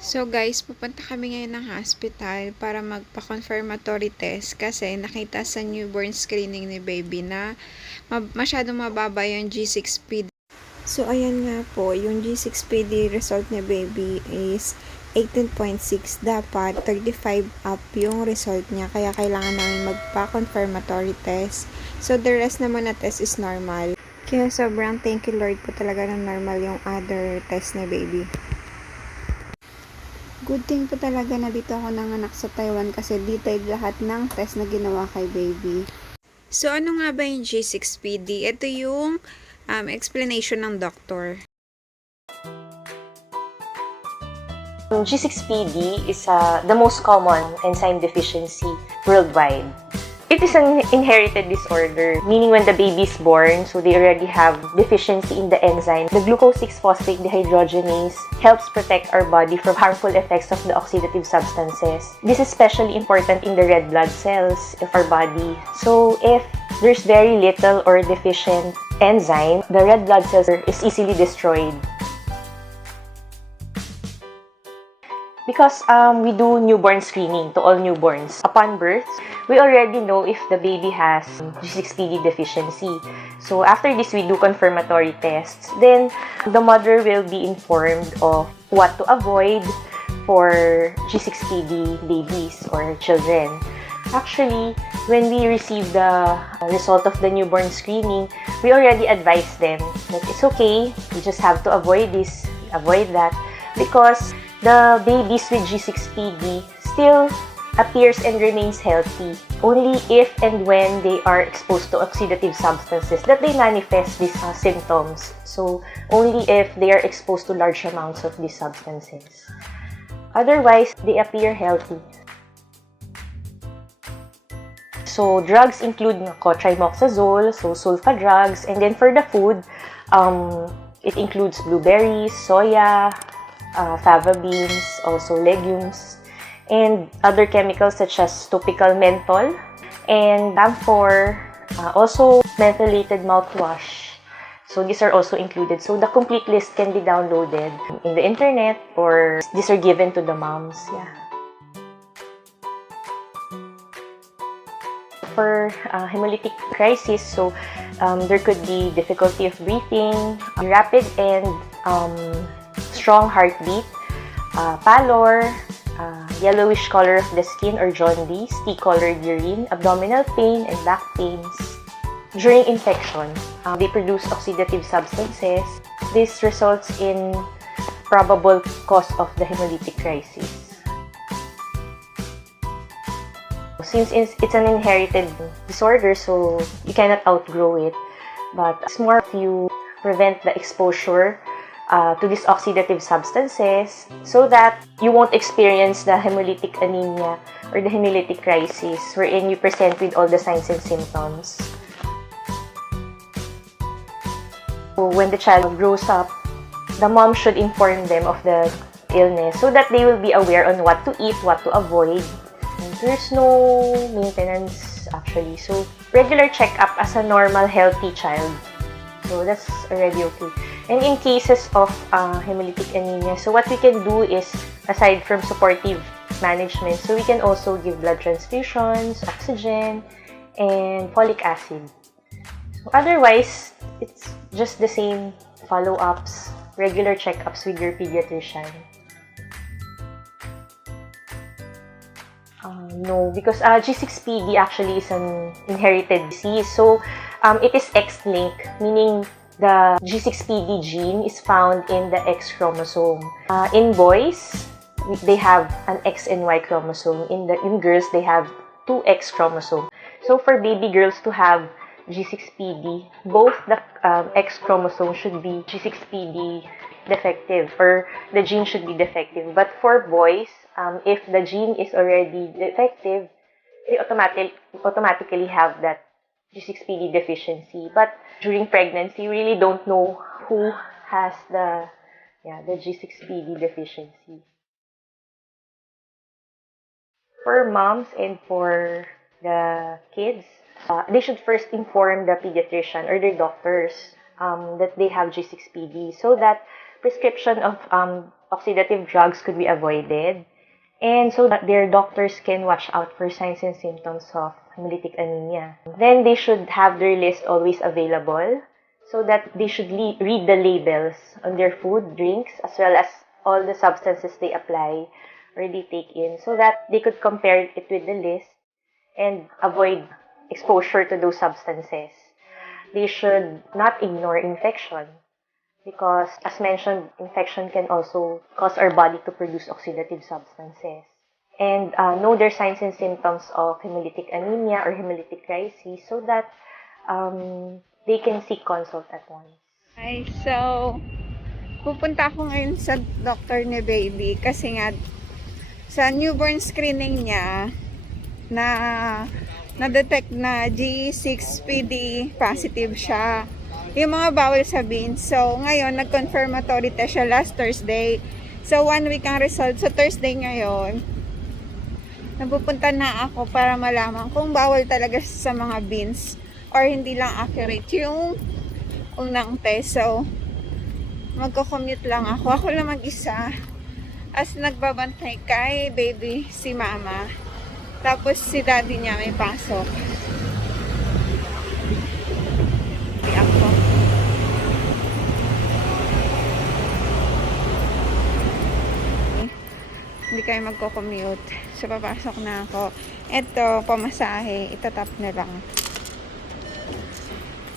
So guys, pupunta kami ngayon ng hospital para magpa-confirmatory test kasi nakita sa newborn screening ni baby na masyadong mababa yung G6PD. So ayan nga po, yung G6PD result ni baby is 18.6. Dapat 35 up yung result niya, kaya kailangan namin magpa-confirmatory test. So the rest naman na test is normal. Kaya sobrang thank you Lord po talaga na normal yung other test ni baby. Good thing po talaga na dito ako nanganak sa Taiwan kasi detailed lahat ng test na ginawa kay baby. So, ano nga ba yung G6PD? Ito yung explanation ng doctor. G6PD is the most common enzyme deficiency worldwide. It is an inherited disorder, meaning when the baby is born, so they already have deficiency in the enzyme. The glucose 6-phosphate dehydrogenase helps protect our body from harmful effects of the oxidative substances. This is especially important in the red blood cells of our body. So if there's very little or deficient enzyme, the red blood cells is easily destroyed. Because we do newborn screening to all newborns. Upon birth, we already know if the baby has G6PD deficiency. So after this, we do confirmatory tests. Then, the mother will be informed of what to avoid for G6PD babies or children. Actually, when we receive the result of the newborn screening, we already advise them that it's okay, you just have to avoid this, avoid that, because the babies with G6PD still appears and remains healthy only if and when they are exposed to oxidative substances that they manifest these symptoms. So, only if they are exposed to large amounts of these substances. Otherwise, they appear healthy. So, drugs include trimoxazole, so sulfa drugs, and then for the food, it includes blueberries, soya, fava beans, also legumes, and other chemicals such as topical menthol and camphor, also mentholated mouthwash. So these are also included. So the complete list can be downloaded in the internet or these are given to the moms. Yeah. For hemolytic crisis, so there could be difficulty of breathing, rapid and strong heartbeat, pallor, yellowish color of the skin or jaundice, tea-colored urine, abdominal pain, and back pains. During infection, they produce oxidative substances. This results in probable cause of the hemolytic crisis. Since it's an inherited disorder, so you cannot outgrow it, but it's more if you prevent the exposure to these oxidative substances so that you won't experience the hemolytic anemia or the hemolytic crisis wherein you present with all the signs and symptoms. So when the child grows up, the mom should inform them of the illness so that they will be aware on what to eat, what to avoid. And there's no maintenance actually. So regular checkup as a normal healthy child. So that's already okay. And in cases of hemolytic anemia, so what we can do is, aside from supportive management, so we can also give blood transfusions, oxygen, and folic acid. So otherwise, it's just the same follow-ups, regular checkups with your pediatrician. No, because G6PD actually is an inherited disease. So it is X-linked, meaning the G6PD gene is found in the X chromosome. In boys, they have an X and Y chromosome. In girls, they have two X chromosomes. So for baby girls to have G6PD, both the X chromosome should be G6PD defective, or the gene should be defective. But for boys, if the gene is already defective, they automatically have that G6PD deficiency. But during pregnancy, you really don't know who has the G6PD deficiency. For moms and for the kids, they should first inform the pediatrician or their doctors that they have G6PD so that prescription of oxidative drugs could be avoided, and so that their doctors can watch out for signs and symptoms of hemolytic anemia. Then they should have their list always available, so that they should read the labels on their food, drinks, as well as all the substances they apply or they take in, so that they could compare it with the list and avoid exposure to those substances. They should not ignore infection, because, as mentioned, infection can also cause our body to produce oxidative substances. And know their signs and symptoms of hemolytic anemia or hemolytic crisis, so that they can seek consult at once. Ay, so, pupunta ako ngayon sa doctor ni baby kasi nga sa newborn screening niya na-detect na G6PD positive siya. Yung mga bawal sabihin. So, ngayon, nag-confirmatory test siya last Thursday. So, 1 week ang result. So, Thursday ngayon, napupunta na ako para malaman kung bawal talaga sa mga beans or hindi lang accurate yung unang test. So, magko-commute lang ako. Ako lang mag-isa. As nagbabantay kay baby si mama. Tapos si daddy niya may pasok. Ako. Hindi kayo magko-commute. So, papasok na ako. Ito, pamasahe. Itatap na lang.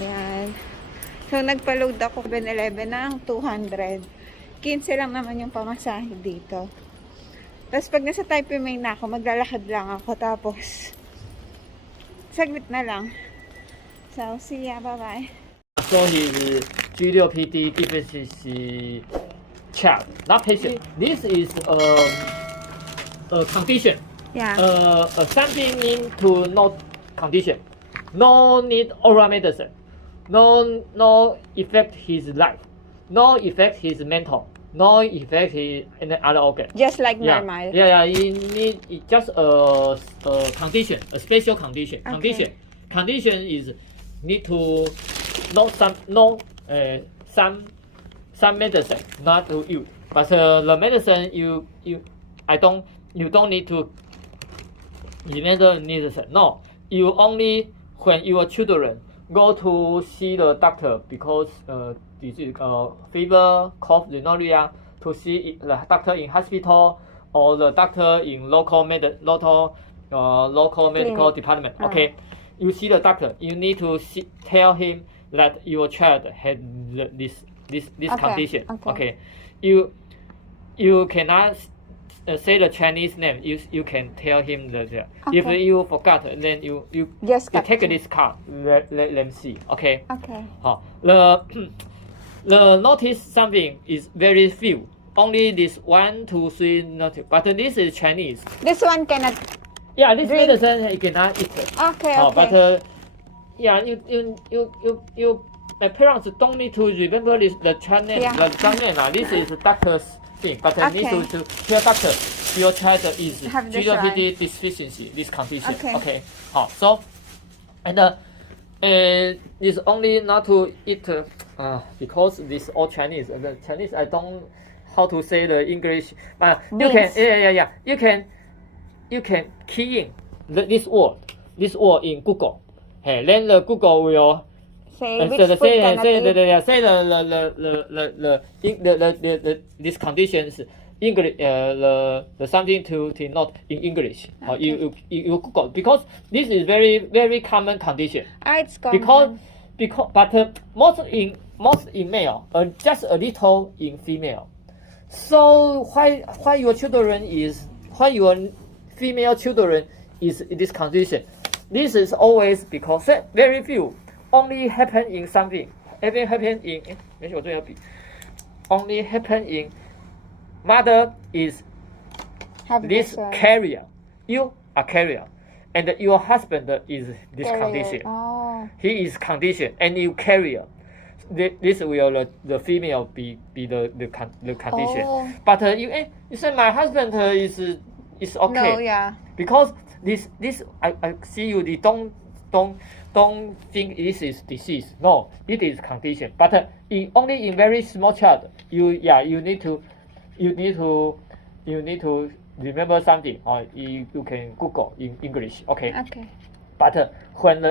Ayan. So, nagpa-load ako 7-Eleven ng 200. 15 lang naman yung pamasahe dito. Tapos, pag nasa Taipei Main na ako, maglalakad lang ako. Tapos, saglit na lang. So, see ya. Bye-bye. So his G6PD deficiency child, not patient. This is a condition. Yeah. Something into not condition. No need oral medicine. No affect his life. No affect his mental. No affect his other organ. Just like Yeah, normal. yeah. You need just a condition, a special condition. Okay. Condition is need to some medicine not to use, but the medicine you don't need to medicine. No, you only when your children go to see the doctor because disease, fever, cough, pneumonia, to see the doctor in hospital or the doctor in local medical Clinic. department. Okay, you see the doctor. You need to tell him that your child had this Okay, condition. okay. You cannot say the Chinese name. You can tell him that. If Okay. you forgot, then you Just take capture. this card. Let them see. Okay. Okay. The notice something is very few. Only this 1, 2, 3 notice. But this is Chinese. This one cannot. Yeah, this Drink. medicine you cannot eat. Okay, But okay. yeah, you the parents don't need to remember this the Chinese Yeah. the Chinese. This is doctor's thing, but need Okay. to tell doctor your child is Have this G6PD deficiency, this condition. Okay. So and it's only not to eat because this all Chinese. The Chinese I don't how to say the English, but you can Beans. you can key in this word in Google. Hey, then the Google will Say which food cannot eat. say the this conditions English the something to not in English. Okay. You Google because this is very common condition. It's common. But most in male and just a little in female. So why your female children is in this condition? This is always because very few only happen in something. Only happen in mother is Have this one. carrier. You are carrier, and your husband is this Carrier. condition. Oh. He is condition, and you carrier. This will the female be the condition. Oh. But you say my husband is okay. No, yeah. Because this I see you don't think this is disease. No, it is condition. But only in very small child, you need to you need to remember something, or you can Google in English. Okay. Okay. But when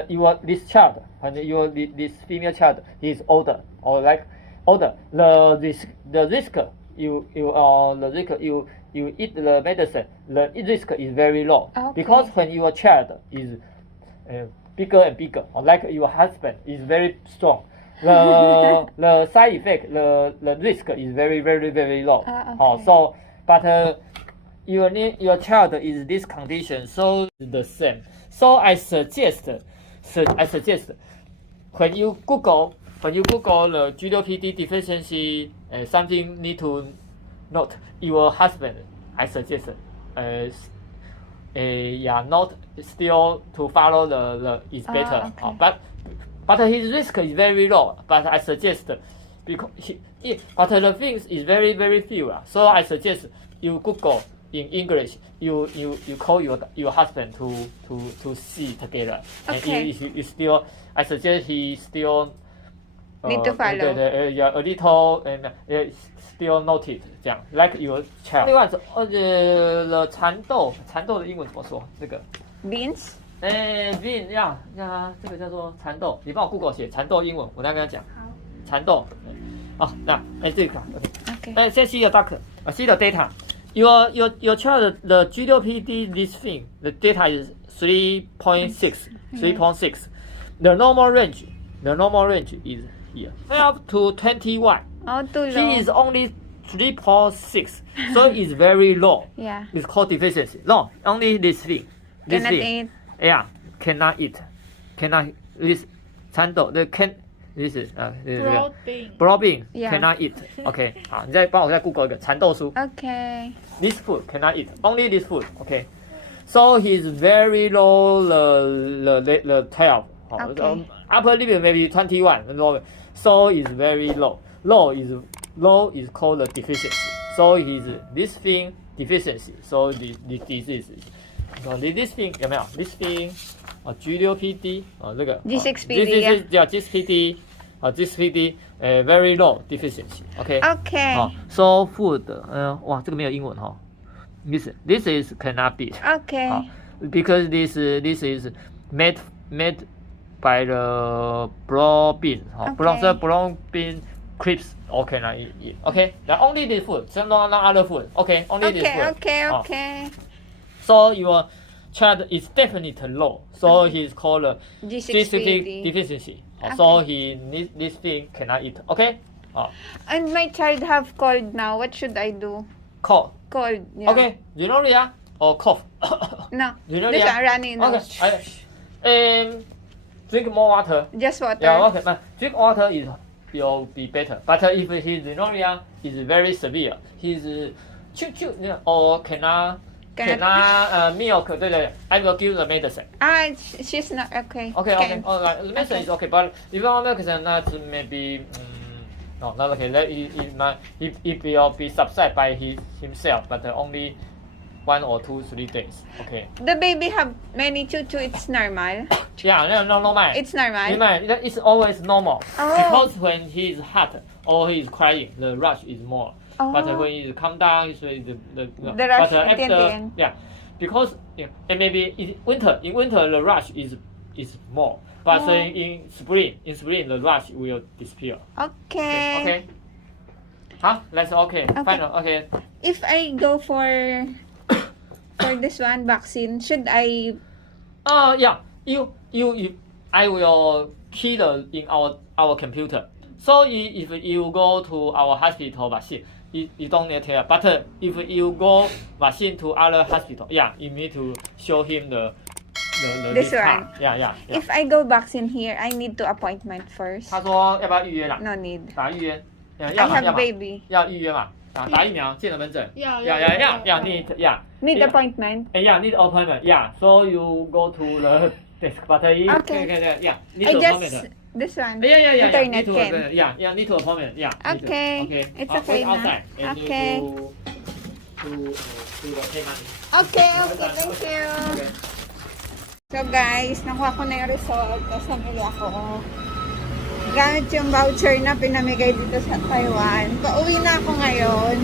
this female child is older or like older, the risk you eat the medicine, the risk is very low. Okay. Because when your child is bigger and bigger, or like your husband is very strong, the side effect, the risk is very very low. Okay. So but your child is this condition, so the same. So I suggest when you Google the GDPD deficiency, something need to note your husband. I suggest not still to follow the is better. Okay. But his risk is very low. But I suggest because but the things is very very few. So I suggest you Google in English. You call your husband to see together. Okay. And you still, I suggest he still need to follow. a little and still noted 这样 like your child. 另外the 蚕豆的英文怎么说？这个 Beans. bean 呀，这个叫做蚕豆。你帮我 Google 写蚕豆英文，我再跟他讲。好。蚕豆。哦，那这个 OK。先 see the doctor. See the data. Your child, the GDPD, this thing, the data is 3.6. The normal range is here. 12 to 21. Oh, too low. He is only 3.6, so it's very low. Yeah. It's called deficiency. No, only this thing. This Cannot thing. eat. Yeah, cannot eat. Cannot this 蚕豆 the can this is broad bean Yeah. cannot eat. OK， 好，你再帮我再 Google 一个蚕豆酥。Okay. This food cannot eat. Only this food. Okay. So he's very low the 12. Okay. Upper limit maybe 21. So it's very low. Low is called the deficiency. So he's this thing deficiency. So the disease. This thing 有没有 ？This thing GDPD 这个 G6PD 叫 G6PD G6PD very low deficiency. Okay. Okay. So food 哇这个没有英文哈。This is cannot be. Okay. Because this is made by the brown bean. Okay. Brown bean crisps. Okay, not eat. Okay. Now only this food. So no other food. Okay. Only this food. Okay. So your child is definitely low. So he's called G6PD. deficiency. So he needs this thing cannot eat. Okay. And my child have cold now. What should I do? Cold. Cold. Yeah. Okay. Rhinorrhea or cough. No. Rhinorrhea. This one running nose. Okay. Drink more water. Just water. Yeah. Okay. But drink water will be better. But if his rhinorrhea is very severe, he's or cannot milk. I will give the medicine. She's not okay. Okay. Alright. The medicine is okay, but if you want medicine, that maybe no, not okay. It will be subsided by himself, but only 1 or 2, 3 days. Okay. The baby have many chuchu. It's normal. Yeah, no, normal. It's normal. It's always normal. Oh. Because when he is hot or he is crying, the rush is more. Oh. But when he calm down, it's the rush but after, again. yeah, because and maybe in winter the rush is more. But in spring the rush will disappear. Okay. Okay. That's okay. Final. Okay. If I go for this one vaccine, should I? Yeah. I will key in our computer. So if you go to our hospital vaccine, you don't need to. But if you go vaccine to other hospital, yeah, you need to show him the this card. one. Yeah. If I go vaccine here, I need to appointment first. 他说要不要预约啦？ No need. 打预约。I have baby. 要预约嘛？打疫苗，见了门诊。要 need appointment. Yeah, need appointment. Yeah, so you go to the desk, but Okay. yeah, need I to just appointment. this one. Yeah. Internet Need to, can. yeah, need to appointment. Yeah. Okay. Okay. It's Wait okay na. outside. And Okay. To the pay money. Okay. Thank you. Okay. So guys, nakuha ko na yung result. Tapos namili ako. Gamit yung voucher na pinamigay dito sa Taiwan. Pauwi na ako ngayon.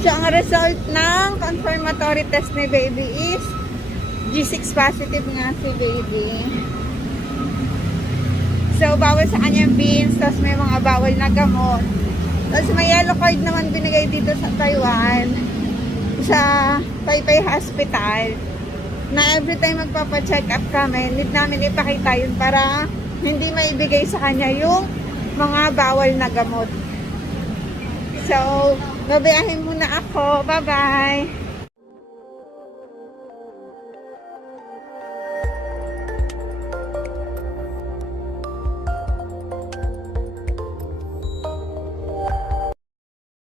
So, ang result ng confirmatory test ni baby is G6 positive nga si baby. So, bawal sa kanyang beans, tapos may mga bawal na gamot. Tapos may yellow card naman binigay dito sa Taiwan, sa Taipei Hospital, na every time magpapacheck up kami, need namin ipakita yun para hindi maibigay sa kanya yung mga bawal na gamot. So, babayahin muna ako. Bye-bye!